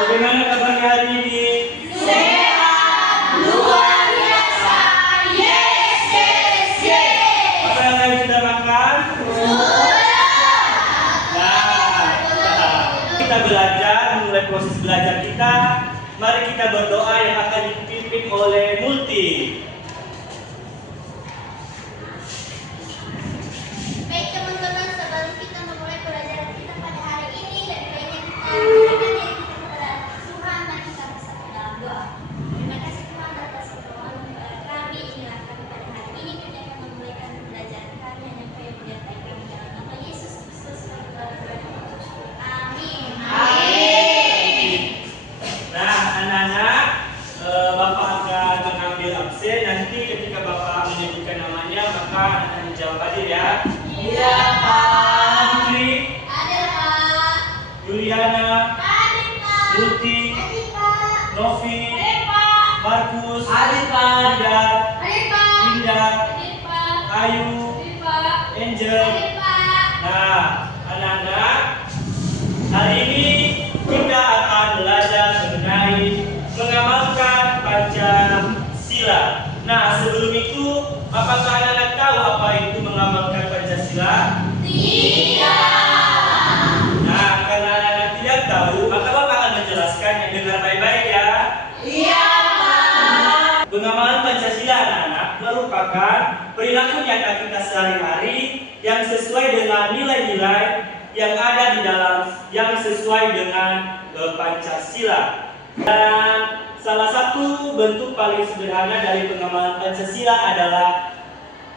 Bagaimana kabarnya hari ini? Sehat, luar biasa. Yes, yes, yes. Apa yang lain sudah makan? Sudah. Nah, kita belajar, mulai proses belajar kita. Mari kita berdoa yang akan dipimpin oleh Multi. Baik teman-teman, sebelum kita memulai pelajaran kita pada hari ini, dan baiknya kita berikan diri kita kepada Tuhan, dan kita bersatu dalam doa. Terima kasih Tuhan atas pertolongan kami. Inilah kami pada hari ini, kami akan memulaikan pelajaran kami hanya Kau yang menyertai kami dalam nama Yesus Kristus. Kami bersyukur. Amin. Nah, anak-anak, Bapak akan mengambil absen. Nanti ketika Bapak menyebutkan namanya, maka akan menjawab hadir ya. Iya, Pak. Putri, Ada, Pak. Juliana, Ada, Pak. Multi, Ada, Pak. Novi, Ada, Pak. Markus, Hadir, Pak. Ida, Ada, Pak. Linda, Ada, Pak. Ayu, Ada, Pak. Angel. Ada, Pak. Nah, anak-anak, hari ini kita akan belajar mengenai mengamalkan Pancasila. Nah, sebelum itu, apakah anak-anak tahu apa itu mengamalkan Pancasila? Tidak. Nah, karena anak-anak tidak tahu, maka Bapak akan menjelaskannya. Dengar baik-baik ya. Iya, Pak. Pengamalan Pancasila anak-anak merupakan perilaku nyata kita sehari-hari yang sesuai dengan nilai-nilai yang ada di dalam, yang sesuai dengan Pancasila. Dan salah satu bentuk paling sederhana dari pengamalan Pancasila adalah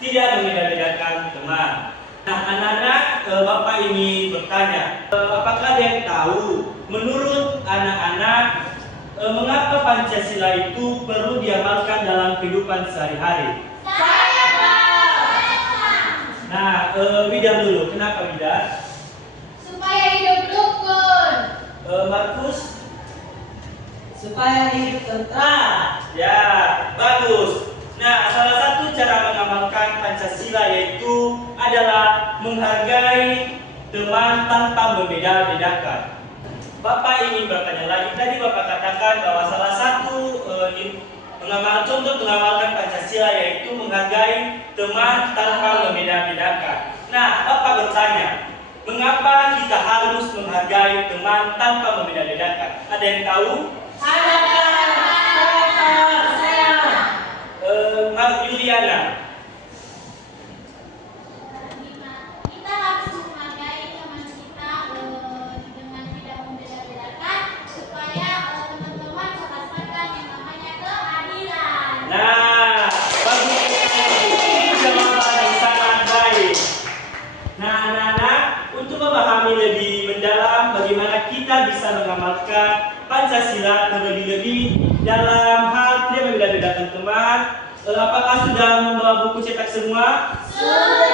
tidak membeda-bedakan teman. Nah, anak-anak, Bapak ini bertanya, apakah ada yang tahu menurut anak-anak mengapa Pancasila itu perlu diamalkan dalam kehidupan sehari-hari? Saya, Pak. Nah, Wida dulu. Kenapa Wida? Supaya hidup rukun. Markus? Supaya hidup tentram. Ya, bagus. Nah, salah satu cara mengamalkan Pancasila yaitu adalah menghargai teman tanpa membeda-bedakan. Bapak ingin bertanya lagi, tadi Bapak katakan bahwa salah satu contoh mengamalkan Pancasila yaitu menghargai teman tanpa membeda-bedakan. Nah, Bapak bertanya, mengapa kita harus menghargai teman tanpa membeda-bedakan? Ada yang tahu? Ada, Pak. Saya. Juliana. Kita harus menghargai teman kita dengan tidak membeda-bedakan supaya teman-teman merasakan yang namanya keadilan. Nah, bagus sekali. Ini jawaban yang sangat baik. Nah, anak-anak, untuk memahami lebih mendalam bagaimana kita bisa mengamalkan Pancasila terlebih-lebih dalam hal tidak membeda-bedakan teman, apakah sudah membawa buku cetak semua? Sudah.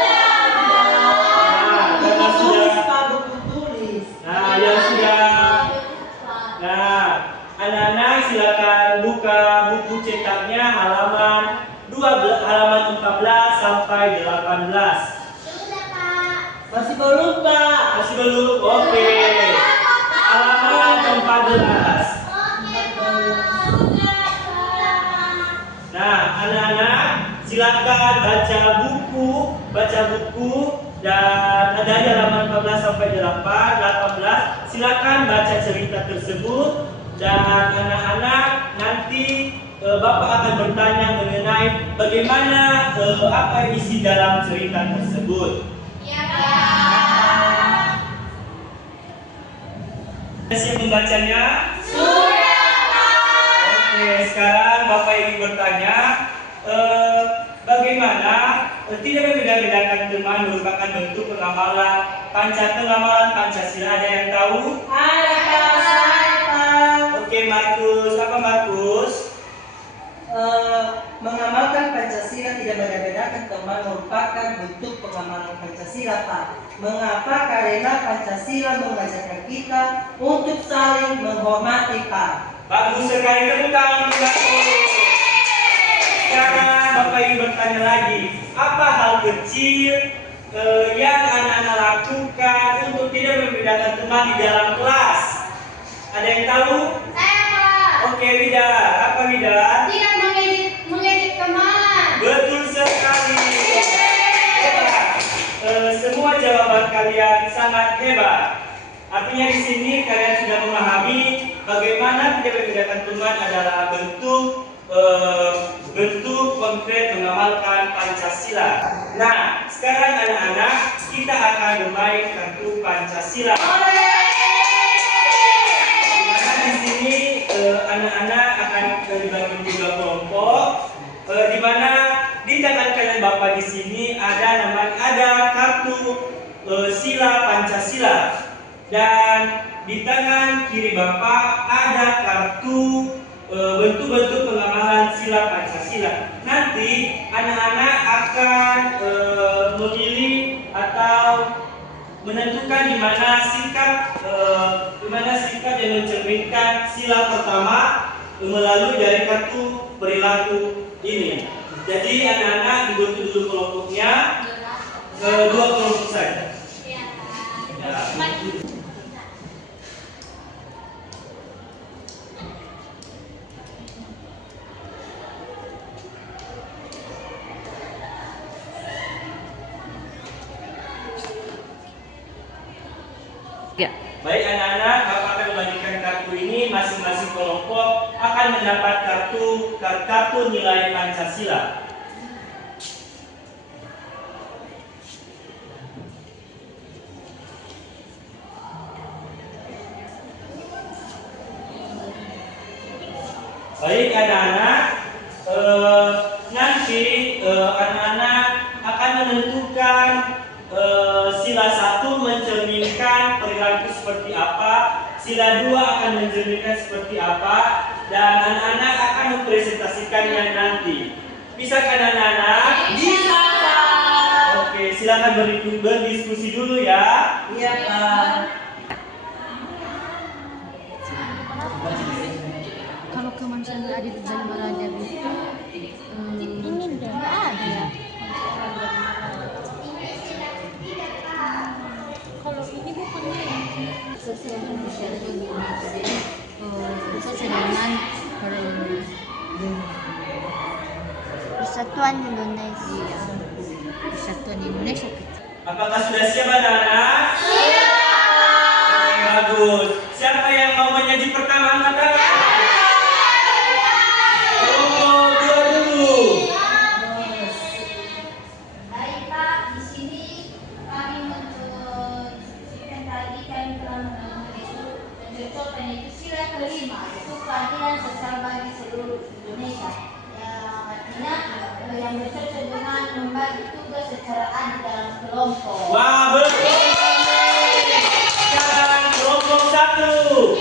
Nah, karena Tulis, sudah. Pak, buku tulis. Nah, yang sudah. Nah, anak-anak silakan buka buku cetaknya halaman 14 sampai 18. Sudah, Pak. Masih belum, Pak. Masih belum? Oke. Halaman 14. Oke, Pak. Sudah, Pak. Nah, anak-anak silakan baca buku dan ada di halaman 14 sampai 18. Silakan baca cerita tersebut dan anak-anak nanti Bapak akan bertanya mengenai bagaimana apa isi dalam cerita tersebut. Ya, Pak. Siap membacanya? Sudah, Pak. Oke, sekarang Bapak ingin bertanya, bagaimana tidak membeda-bedakan teman merupakan bentuk pengamalan Pancasila. Ada yang tahu? Ada, Pak. Saya, Pak. Oke, Markus. Apa Markus? Mengamalkan Pancasila tidak membeda-bedakan teman merupakan bentuk pengamalan Pancasila, Pak. Mengapa? Karena Pancasila mengajarkan kita untuk saling menghormati, Pak. Bagus sekali, tepuk tangan untuk Markus. Sekarang Bapak ingin bertanya lagi, apa hal kecil yang anak-anak lakukan untuk tidak membedakan teman di dalam kelas? Ada yang tahu? sangat hebat. Artinya di sini kalian sudah memahami bagaimana tidak membedakan teman adalah bentuk konkret mengamalkan Pancasila. Nah, sekarang anak-anak kita akan bermain kartu Pancasila. Dimana di sini anak-anak akan dibagi tiga kelompok. Di mana di tangan kanan Bapak di sini ada kartu sila Pancasila. Dan di tangan kiri Bapak ada kartu bentuk-bentuk pengamalan sila Pancasila. Nanti anak-anak akan memilih atau menentukan di mana sikap yang mencerminkan sila pertama melalui dari kartu perilaku ini. Jadi anak-anak dibentuk dulu kelompoknya, dua kelompok saja. Ya. Baik anak-anak, Bapak akan membagikan kartu ini, masing-masing kelompok akan mendapat kartu nilai Pancasila. Baik anak-anak, nanti anak-anak akan menentukan sila 1 mencerminkan perilaku seperti apa, sila 2 akan mencerminkan seperti apa, dan anak-anak akan mempresentasikannya nanti. Bisa kan anak-anak? Bisa, Pak. Oke, silakan berdiskusi dulu ya. Iya, Pak. Kalau kemanusiaan adil dan beradab itu ini udah nggak ada. Kalau ini bukannya sosial Indonesia jadi sesuai dengan Persatuan Indonesia. Persatuan Indonesia. Apakah sudah siap anak-anak? Siap. Oke, bagus. Siapa yang mau menyaji pertama angkat tangan? Oh, dua dulu. Baik Pak, di sini kami mencontohkan tadi kami telah mencontohkan itu sila kelima, yaitu keadilan sosial bagi seluruh Indonesia. Yang artinya yang bercocok dengan membagi tugas secara adil dalam kelompok. Wah, betul. Sekarang kelompok 1.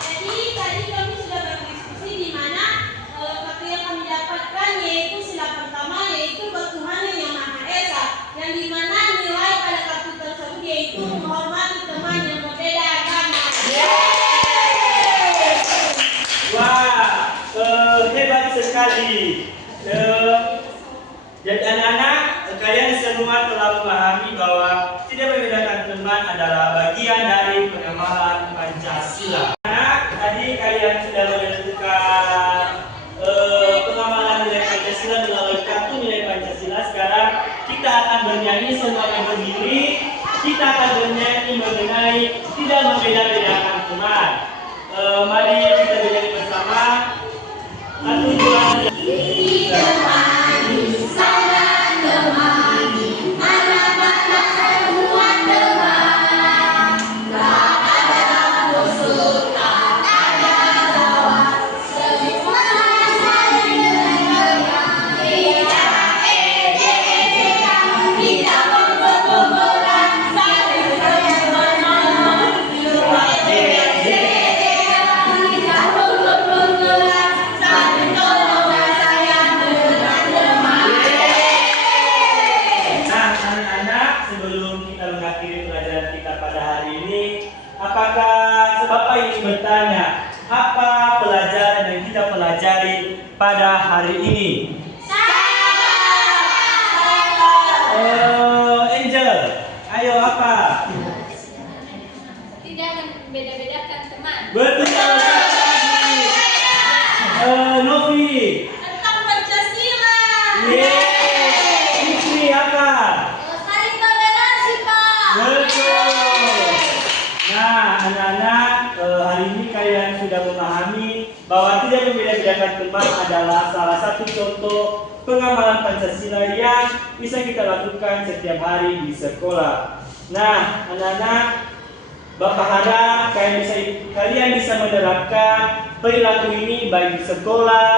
Jadi tadi kami sudah berdiskusi di mana kartu yang kami dapatkan yaitu sila pertama yaitu ketuhanan yang Maha Esa, yang di mana nilai pada kartu tersebut yaitu menghormati teman yang berbeda agama. Wah, hebat sekali. Jadi anak-anak, kalian semua telah memahami bahwa tidak membedakan teman adalah bagian dari pengamalan Pancasila. Anak, tadi kalian sudah menentukan pengamalan nilai Pancasila melalui kartu nilai Pancasila. Sekarang kita akan bernyanyi semuanya berdiri. Kita akan bernyanyi mengenai tidak membeda-bedakan teman. Mari kita bernyanyi bersama. 1, 2, 3. Bertanya, apa pelajaran yang kita pelajari pada hari ini? Angel, ayo apa? Tidak membeda-bedakan teman. Betul sekali. Novi. Tentang Pancasila. Yeay. Fikri apa? Saling toleransi Pak. kalian sudah memahami bahwa tidak membeda-bedakan teman adalah salah satu contoh pengamalan Pancasila yang bisa kita lakukan setiap hari di sekolah. Nah, anak-anak, Bapak harap kalian bisa menerapkan perilaku ini baik di sekolah,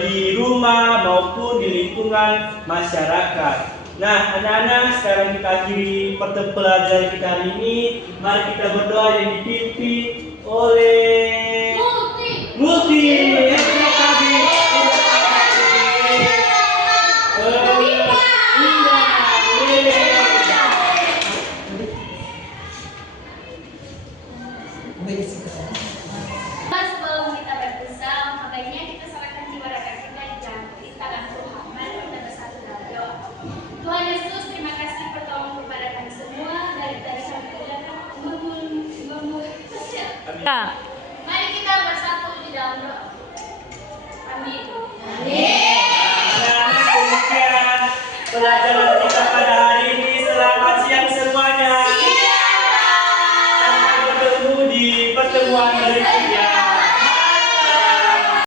di rumah maupun di lingkungan masyarakat. Nah, anak-anak, sekarang kita akhiri pelajaran kita hari ini. Mari kita berdoa yang dipimpin oleh Multi. Terima kasih. Sebelum kita berpisah, baiknya kita serahkan jiwa raga kita di tangan Tuhan. Mari kita bersatu dalam doa. Tuhan Yesus, terima kasih pertolongan kepada kami semua dari tadi sampai Mari kita bersatu di dalam doa. Amin. Nah, demikian pelajaran